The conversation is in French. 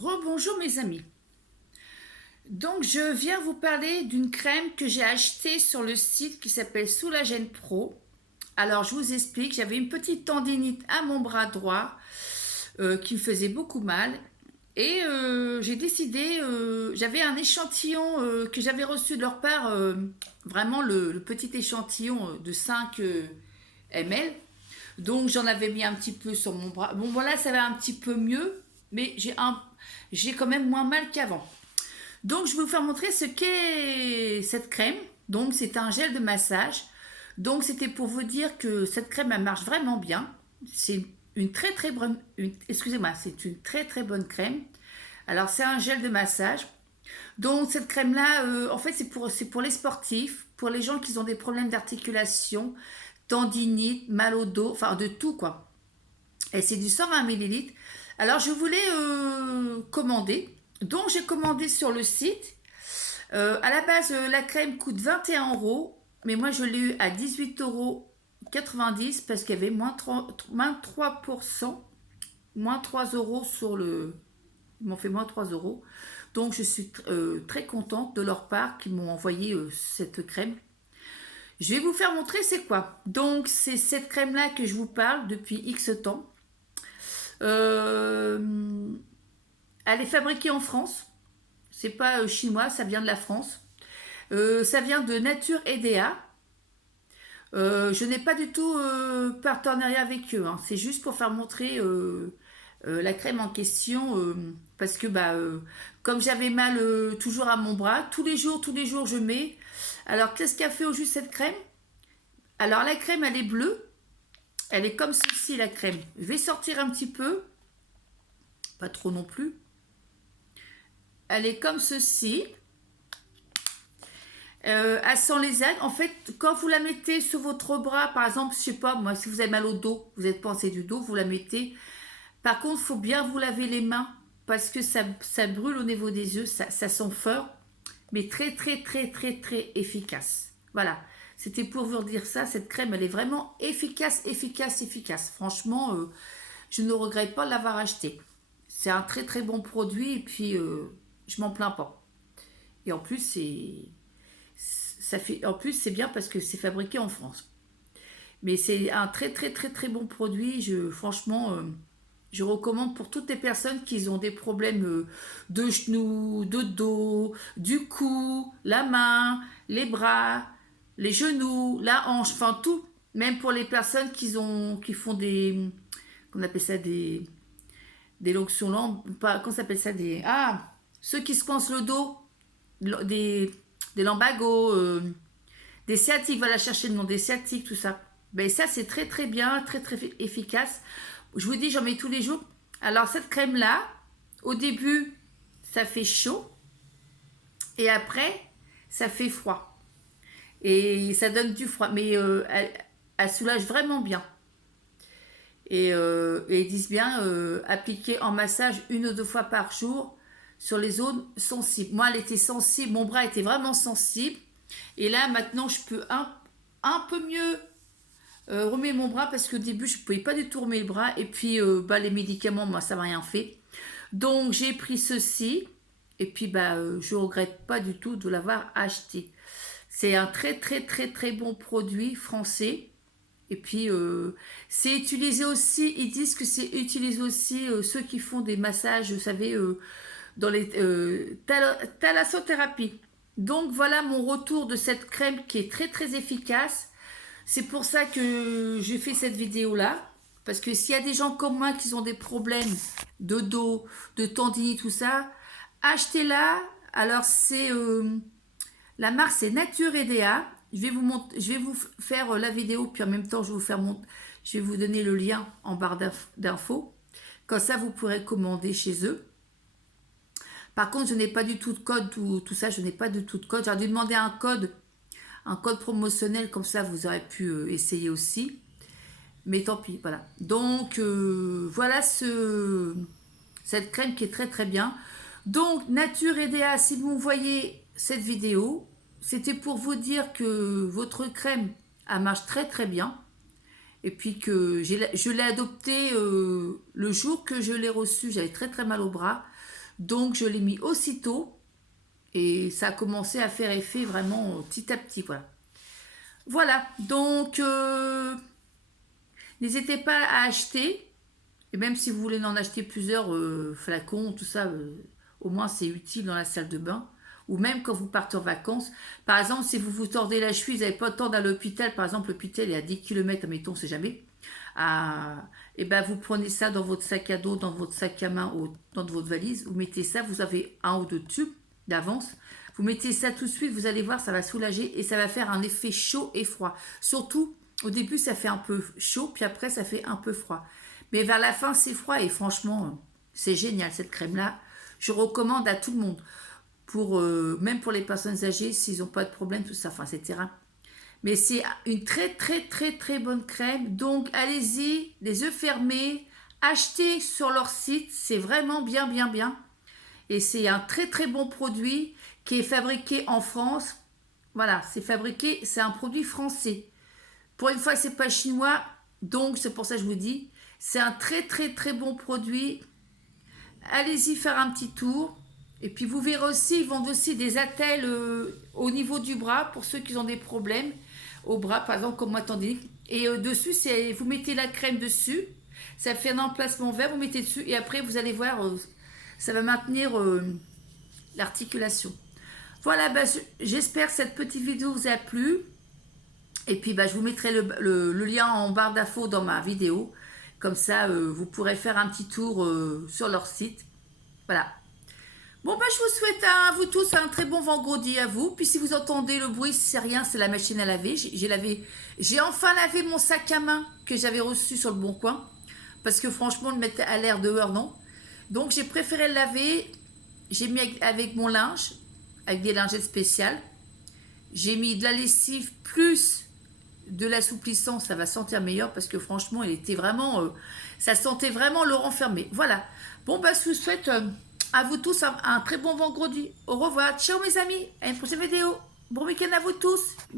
Rebonjour mes amis. Donc je viens vous parler d'une crème que j'ai achetée sur le site qui s'appelle Soulagène Pro. Alors je vous explique, j'avais une petite tendinite à mon bras droit qui me faisait beaucoup mal. Et j'ai décidé, j'avais un échantillon que j'avais reçu de leur part, vraiment le petit échantillon de 5 ml. Donc j'en avais mis un petit peu sur mon bras. Bon voilà, ça va un petit peu mieux, mais j'ai quand même moins mal qu'avant. Donc je vais vous faire montrer ce qu'est cette crème. Donc c'est un gel de massage. Donc c'était pour vous dire que cette crème elle marche vraiment bien. C'est une très très bonne, excusez-moi, c'est une très très bonne crème. Alors c'est un gel de massage. Donc cette crème là, en fait c'est pour les sportifs, pour les gens qui ont des problèmes d'articulation, tendinite, mal au dos, enfin de tout quoi. Et c'est du 120 millilitres. Alors je voulais commander. Donc j'ai commandé sur le site. À la base, la crème coûte 21 euros. Mais moi je l'ai eu à 18,90 € parce qu'il y avait moins 3%. Moins 3 euros sur le... Ils m'ont fait moins 3 euros. Donc je suis très contente de leur part qu'ils m'ont envoyé cette crème. Je vais vous faire montrer c'est quoi. Donc c'est cette crème là que je vous parle depuis X temps. Elle est fabriquée en France. C'est pas chinois, ça vient de la France. Ça vient de Nature EDA. Je n'ai pas du tout partenariat avec eux, hein. C'est juste pour faire montrer la crème en question. Parce que comme j'avais mal toujours à mon bras, tous les jours je mets. Alors qu'est-ce qu'a fait au juste cette crème? Alors la crème elle est bleue. Elle est comme ceci la crème. Je vais sortir un petit peu. Pas trop non plus. Elle est comme ceci. Elle sent les algues. En fait, quand vous la mettez sur votre bras, par exemple, je sais pas, moi, si vous avez mal au dos, vous êtes pensé du dos, vous la mettez. Par contre, il faut bien vous laver les mains parce que ça brûle au niveau des yeux, ça sent fort, mais très, très, très, très, très efficace. Voilà. C'était pour vous dire ça. Cette crème, elle est vraiment efficace, efficace, efficace. Franchement, je ne regrette pas de l'avoir acheté. C'est un très, très bon produit et puis je m'en plains pas. Et en plus, en plus, c'est bien parce que c'est fabriqué en France. Mais c'est un très très très très bon produit. Franchement, je recommande pour toutes les personnes qui ont des problèmes de genoux, de dos, du cou, la main, les bras, les genoux, la hanche, enfin tout. Même pour les personnes qui font qu'on appelle ça des lonctions lentes, pas, comment ça s'appelle ça ceux qui se coincent le dos, des, des lambagos, des sciatiques, voilà, chercher le nom des sciatiques, tout ça. Ben ça, c'est très très bien, très très efficace. Je vous dis, j'en mets tous les jours. Alors, cette crème-là, au début, ça fait chaud. Et après, ça fait froid. Et ça donne du froid. Mais elle soulage vraiment bien. Et ils disent bien appliquer en massage 1 ou 2 fois par jour sur les zones sensibles. Moi, elle était sensible, mon bras était vraiment sensible. Et là, maintenant, je peux un peu mieux remettre mon bras parce qu'au début, je ne pouvais pas du tout remettre le bras. Et puis, les médicaments, moi, ça m'a rien fait. Donc, j'ai pris ceci. Et puis, je ne regrette pas du tout de l'avoir acheté. C'est un très, très, très, très bon produit français. Et puis, c'est utilisé aussi, ils disent que c'est utilisé aussi ceux qui font des massages, vous savez, dans les thalassothérapie. Donc, voilà mon retour de cette crème qui est très, très efficace. C'est pour ça que j'ai fait cette vidéo-là. Parce que s'il y a des gens comme moi qui ont des problèmes de dos, de tendinite, tout ça, achetez-la. Alors, la marque, c'est Nature EDA. Je vais vous faire la vidéo, puis en même temps, je vais vous donner le lien en barre d'infos. Comme ça, vous pourrez commander chez eux. Par contre, je n'ai pas du tout de code, tout ça, je n'ai pas du tout de code. J'aurais dû demander un code promotionnel, comme ça, vous aurez pu essayer aussi. Mais tant pis, voilà. Donc, voilà cette crème qui est très très bien. Donc, Nature EDA, si vous voyez cette vidéo, c'était pour vous dire que votre crème, elle marche très très bien. Et puis que je l'ai adoptée le jour que je l'ai reçue. J'avais très très mal au bras. Donc je l'ai mis aussitôt et ça a commencé à faire effet vraiment petit à petit, voilà. Voilà, donc n'hésitez pas à acheter, et même si vous voulez en acheter plusieurs flacons, tout ça, au moins c'est utile dans la salle de bain, ou même quand vous partez en vacances. Par exemple, si vous vous tordez la cheville, vous n'avez pas le temps d'aller à l'hôpital, par exemple l'hôpital est à 10 km, admettons, on sait jamais, et ben vous prenez ça dans votre sac à dos, dans votre sac à main, dans votre valise, vous mettez ça, vous avez un ou deux tubes d'avance, vous mettez ça tout de suite, vous allez voir, ça va soulager et ça va faire un effet chaud et froid. Surtout, au début, ça fait un peu chaud, puis après, ça fait un peu froid. Mais vers la fin, c'est froid et franchement, c'est génial cette crème-là. Je recommande à tout le monde, même pour les personnes âgées, s'ils n'ont pas de problème, tout ça, enfin, etc. Mais c'est une très, très, très, très bonne crème. Donc, allez-y, les yeux fermés, achetez sur leur site, c'est vraiment bien, bien, bien. Et c'est un très, très bon produit qui est fabriqué en France. Voilà, c'est un produit français. Pour une fois, c'est pas chinois, donc c'est pour ça que je vous dis, c'est un très très très bon produit. Allez-y faire un petit tour. Et puis vous verrez aussi, ils vendent aussi des attelles au niveau du bras pour ceux qui ont des problèmes au bras, par exemple comme moi tendinique. Et dessus, vous mettez la crème dessus, ça fait un emplacement vert, vous mettez dessus et après vous allez voir, ça va maintenir l'articulation. Voilà, bah, j'espère que cette petite vidéo vous a plu. Et puis bah, je vous mettrai le lien en barre d'infos dans ma vidéo. Comme ça, vous pourrez faire un petit tour sur leur site. Voilà. Bon, bah, je vous souhaite à vous tous un très bon vendredi à vous. Puis si vous entendez le bruit, c'est rien, c'est la machine à laver. J'ai enfin lavé mon sac à main que j'avais reçu sur le Bon Coin. Parce que franchement, le mettre à l'air dehors, non. Donc j'ai préféré le laver. J'ai mis avec mon linge, avec des lingettes spéciales. J'ai mis de la lessive plus de l'assouplissant, ça va sentir meilleur parce que franchement, il était vraiment, ça sentait vraiment le renfermer. Voilà. Bon, bah, je vous souhaite à vous tous un très bon vendredi. Au revoir. Ciao mes amis. À une prochaine vidéo. Bon week-end à vous tous.